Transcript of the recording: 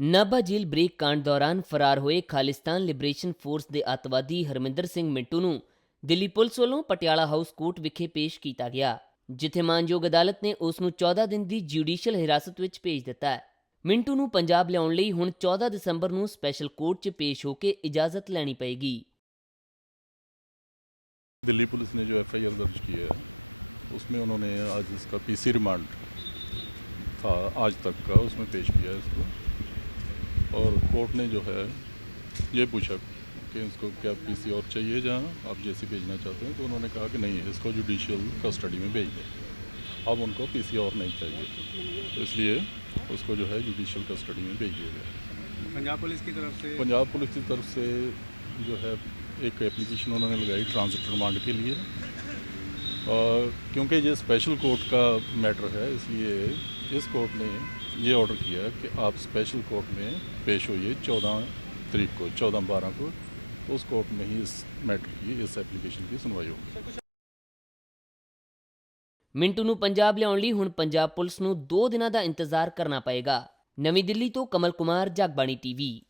ਨਾਭਾ ਜੇਲ੍ਹ break ਕਾਂਡ ਦੌਰਾਨ ਫਰਾਰ ਹੋਏ ਖਾਲਿਸਤਾਨ ਲਿਬਰੇਸ਼ਨ ਫੋਰਸ ਦੇ ਅੱਤਵਾਦੀ ਹਰਮਿੰਦਰ ਸਿੰਘ ਮਿੰਟੂ ਨੂੰ ਦਿੱਲੀ ਪੁਲਿਸ ਵੱਲੋਂ ਪਟਿਆਲਾ ਹਾਊਸ ਕੋਰਟ ਵਿਖੇ ਪੇਸ਼ ਕੀਤਾ ਗਿਆ ਜਿੱਥੇ ਮਾਨਯੋਗ ਅਦਾਲਤ ਨੇ ਉਸ ਨੂੰ 14 ਦਿਨ ਦੀ ਜੁਡੀਸ਼ੀਅਲ ਹਿਰਾਸਤ ਵਿੱਚ ਭੇਜ ਦਿੱਤਾ ਹੈ ਮਿੰਟੂ ਨੂੰ ਪੰਜਾਬ ਲਿਆਉਣ ਲਈ ਹੁਣ 14 ਦਸੰਬਰ ਨੂੰ ਸਪੈਸ਼ਲ ਕੋਰਟ 'ਚ ਪੇਸ਼ ਹੋ ਕੇ ਇਜਾਜ਼ਤ ਲੈਣੀ ਪਏਗੀ दिल्ली पुलिस ने जो एफ दर्ज की है उसमें उन्होंने आज इसका पीसी रिमांड था आज तक का उसमें पेश किया है इसको और कोर्ट ने जो है ये पूछा कि इसको क्या पीसी और चाहिए जहाँ आप जैसी भेजना चाहते हैं तो उन्होंने कहा कि नहीं इसको जुडिशियल कस्टडी में भेज दें। अब उनको पीसी और नहीं चाहिए। तो इसलिए उसको जो है जुडिशियल कस्टडी में भेज दिया गया पंजाब पुलिस की तरफ़ से पंजाब पुलिस की तरफ़ से जो है एक एप्लीकेशन उन्होंने लगाई ट्रांजिट रिमांड के लिए। और क्योंकि ये स्पेशल कोर्ट का मैटर है इसलिए इस कोर्ट ने ये ऑर्डर किया कि आप स्पेशल कोर्ट में पेश होइए चौदह तारीख को चौदह बारह को उस कोर्ट में ही इस मैटर की इस एप्लीकेशन की सुनवाई होगी ਮਿੰਟੂ ਨੂੰ ਪੰਜਾਬ ਲਿਆਉਣ ਲਈ ਹੁਣ ਪੰਜਾਬ ਪੁਲਿਸ ਨੂੰ 2 ਦਿਨਾਂ ਦਾ ਇੰਤਜ਼ਾਰ ਕਰਨਾ ਪਏਗਾ ਨਵੀਂ ਦਿੱਲੀ ਤੋਂ ਕਮਲ ਕੁਮਾਰ ਜਗਬਾਣੀ ਟੀਵੀ